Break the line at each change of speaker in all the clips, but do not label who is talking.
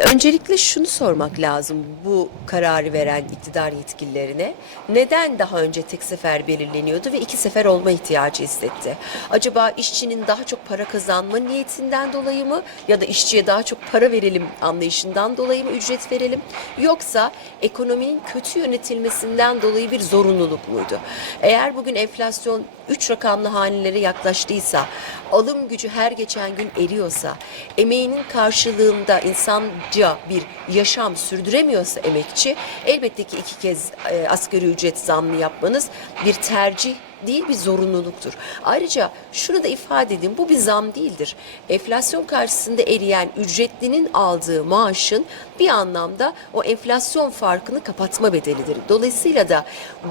öncelikle şunu sormak lazım bu kararı veren iktidar yetkililerine. Neden daha önce tek sefer belirleniyordu ve iki sefer olma ihtiyacı hissetti? Acaba işçinin daha çok para kazanma niyetinden dolayı mı ya da işçiye daha çok para verelim anlayışından dolayı mı ücret verelim? Yoksa ekonominin kötü yönetilmesinden dolayı bir zorunluluk muydu? Eğer bugün enflasyon 3 rakamlı hanelere yaklaştıysa, alım gücü her geçen gün eriyorsa, emeğinin karşılığında insanca bir yaşam sürdüremiyorsa emekçi, elbette ki iki kez e, asgari ücret zammı yapmanız bir tercih değil bir zorunluluktur. Ayrıca şunu da ifade edeyim bu bir zam değildir. Enflasyon karşısında eriyen ücretlinin aldığı maaşın bir anlamda o enflasyon farkını kapatma bedelidir. Dolayısıyla da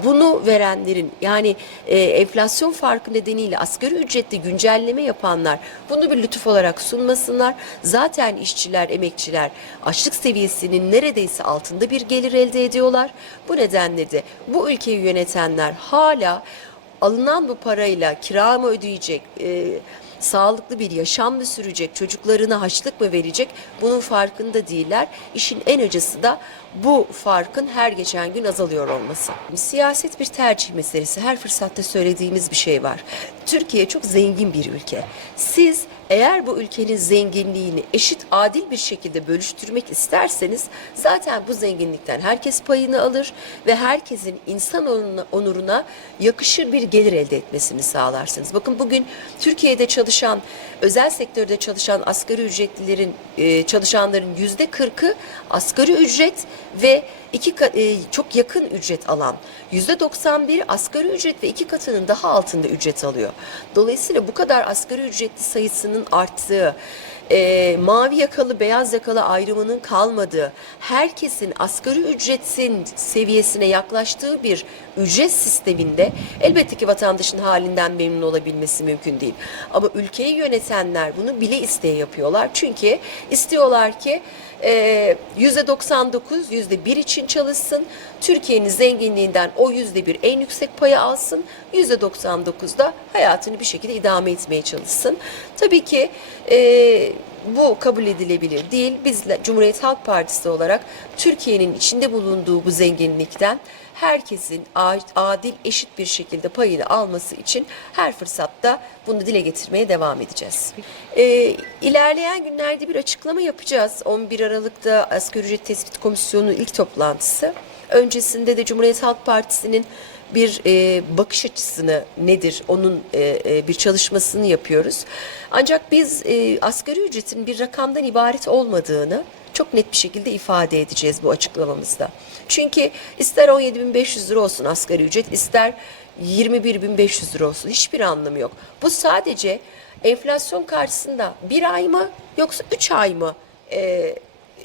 bunu verenlerin yani e, enflasyon farkı nedeniyle asgari ücretli güncelleme yapanlar bunu bir lütuf olarak sunmasınlar. Zaten işçiler, emekçiler açlık seviyesinin neredeyse altında bir gelir elde ediyorlar. Bu nedenle de bu ülkeyi yönetenler hala alınan bu parayla kira mı ödeyecek, e, sağlıklı bir yaşam mı sürecek, çocuklarına haçlık mı verecek bunun farkında değiller. İşin en acısı da bu farkın her geçen gün azalıyor olması. Siyaset bir tercih meselesi. Her fırsatta söylediğimiz bir şey var. Türkiye çok zengin bir ülke. Siz eğer bu ülkenin zenginliğini eşit adil bir şekilde bölüştürmek isterseniz zaten bu zenginlikten herkes payını alır ve herkesin insan onuruna, yakışır bir gelir elde etmesini sağlarsınız. Bakın bugün Türkiye'de çalışan, özel sektörde çalışan asgari ücretlilerin, e, çalışanların yüzde kırkı asgari ücret ve iki e, çok yakın ücret alan yüzde 91 asgari ücret ve iki katının daha altında ücret alıyor. Dolayısıyla bu kadar asgari ücretli sayısının arttığı, e, mavi yakalı beyaz yakalı ayrımının kalmadığı, herkesin asgari ücretin seviyesine yaklaştığı bir ücret sisteminde elbette ki vatandaşın halinden memnun olabilmesi mümkün değil. Ama ülkeyi yönetenler bunu bile isteye yapıyorlar. Çünkü istiyorlar ki e, %99, %1 için çalışsın. Türkiye'nin zenginliğinden o %1 en yüksek payı alsın. %99 da hayatını bir şekilde idame etmeye çalışsın. Tabii ki e, bu kabul edilebilir değil. Biz Cumhuriyet Halk Partisi olarak Türkiye'nin içinde bulunduğu bu zenginlikten herkesin adil, eşit bir şekilde payını alması için her fırsatta bunu dile getirmeye devam edeceğiz. Ee, ilerleyen günlerde bir açıklama yapacağız. 11 Aralık'ta Asgari Ücret Tespit Komisyonu'nun ilk toplantısı. Öncesinde de Cumhuriyet Halk Partisi'nin bir e, bakış açısını nedir onun e, e, bir çalışmasını yapıyoruz. Ancak biz e, asgari ücretin bir rakamdan ibaret olmadığını çok net bir şekilde ifade edeceğiz bu açıklamamızda. Çünkü ister 17.500 lira olsun asgari ücret ister 21.500 lira olsun hiçbir anlamı yok. Bu sadece enflasyon karşısında bir ay mı yoksa üç ay mı e,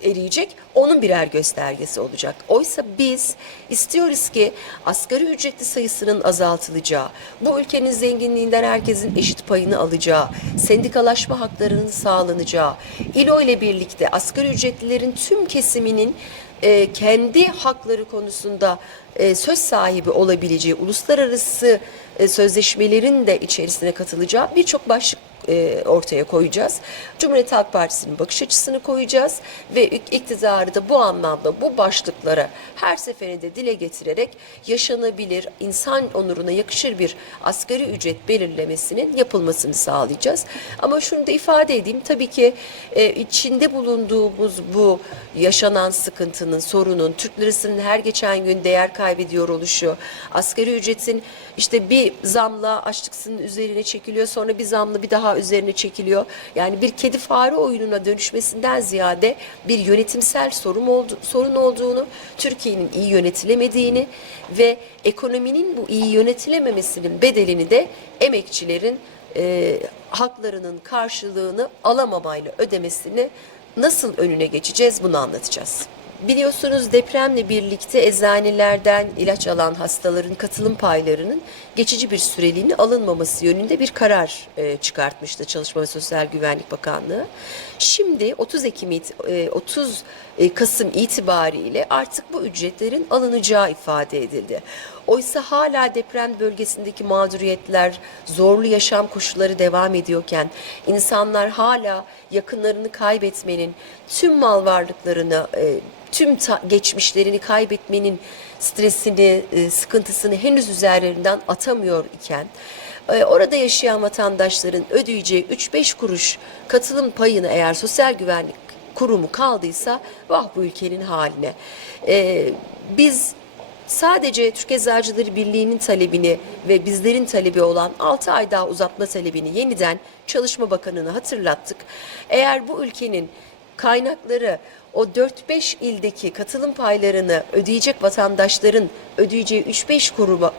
eriyecek onun birer göstergesi olacak. Oysa biz istiyoruz ki asgari ücretli sayısının azaltılacağı, bu ülkenin zenginliğinden herkesin eşit payını alacağı, sendikalaşma haklarının sağlanacağı, İLO ile birlikte asgari ücretlilerin tüm kesiminin e, kendi hakları konusunda e, söz sahibi olabileceği uluslararası e, sözleşmelerin de içerisine katılacağı birçok başlık e, ortaya koyacağız. Cumhuriyet Halk Partisi'nin bakış açısını koyacağız ve ik- iktidarı da bu anlamda bu başlıklara her seferinde dile getirerek yaşanabilir, insan onuruna yakışır bir asgari ücret belirlemesinin yapılmasını sağlayacağız. Ama şunu da ifade edeyim tabii ki e, içinde bulunduğumuz bu yaşanan sıkıntının, sorunun, Türk lirasının her geçen gün değer kaybediyor oluşu, asgari ücretin işte bir zamla açlık sınırının üzerine çekiliyor, sonra bir zamla bir daha üzerine çekiliyor. Yani bir kedi fare oyununa dönüşmesinden ziyade bir yönetimsel sorun, oldu, sorun olduğunu, Türkiye'nin iyi yönetilemediğini ve ekonominin bu iyi yönetilememesinin bedelini de emekçilerin e, haklarının karşılığını alamamayla ödemesini nasıl önüne geçeceğiz bunu anlatacağız. Biliyorsunuz depremle birlikte eczanelerden ilaç alan hastaların katılım paylarının geçici bir süreliğine alınmaması yönünde bir karar e, çıkartmıştı Çalışma ve Sosyal Güvenlik Bakanlığı. Şimdi 30 Ekim e, 30 e, Kasım itibariyle artık bu ücretlerin alınacağı ifade edildi. Oysa hala deprem bölgesindeki mağduriyetler, zorlu yaşam koşulları devam ediyorken insanlar hala yakınlarını kaybetmenin, tüm mal varlıklarını, e, tüm geçmişlerini kaybetmenin stresini, e, sıkıntısını henüz üzerlerinden atamıyor iken e, orada yaşayan vatandaşların ödeyeceği 3-5 kuruş katılım payını eğer sosyal güvenlik kurumu kaldıysa vah bu ülkenin haline. E, biz sadece Türk Eczacıları Birliği'nin talebini ve bizlerin talebi olan 6 ay daha uzatma talebini yeniden Çalışma Bakanı'na hatırlattık. Eğer bu ülkenin kaynakları o 4-5 ildeki katılım paylarını ödeyecek vatandaşların ödeyeceği 3-5 kuruma-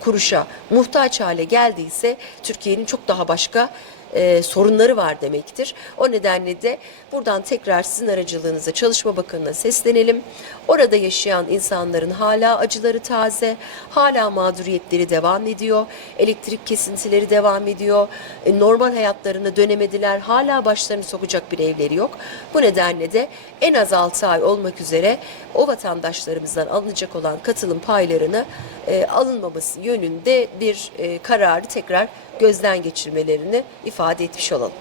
kuruşa muhtaç hale geldiyse Türkiye'nin çok daha başka e, sorunları var demektir. O nedenle de buradan tekrar sizin aracılığınıza Çalışma Bakanı'na seslenelim. Orada yaşayan insanların hala acıları taze, hala mağduriyetleri devam ediyor, elektrik kesintileri devam ediyor, e, normal hayatlarına dönemediler, hala başlarını sokacak bir evleri yok. Bu nedenle de en az 6 ay olmak üzere o vatandaşlarımızdan alınacak olan katılım paylarını e, alınmaması yönünde bir e, kararı tekrar gözden geçirmelerini ifade etmiş olalım.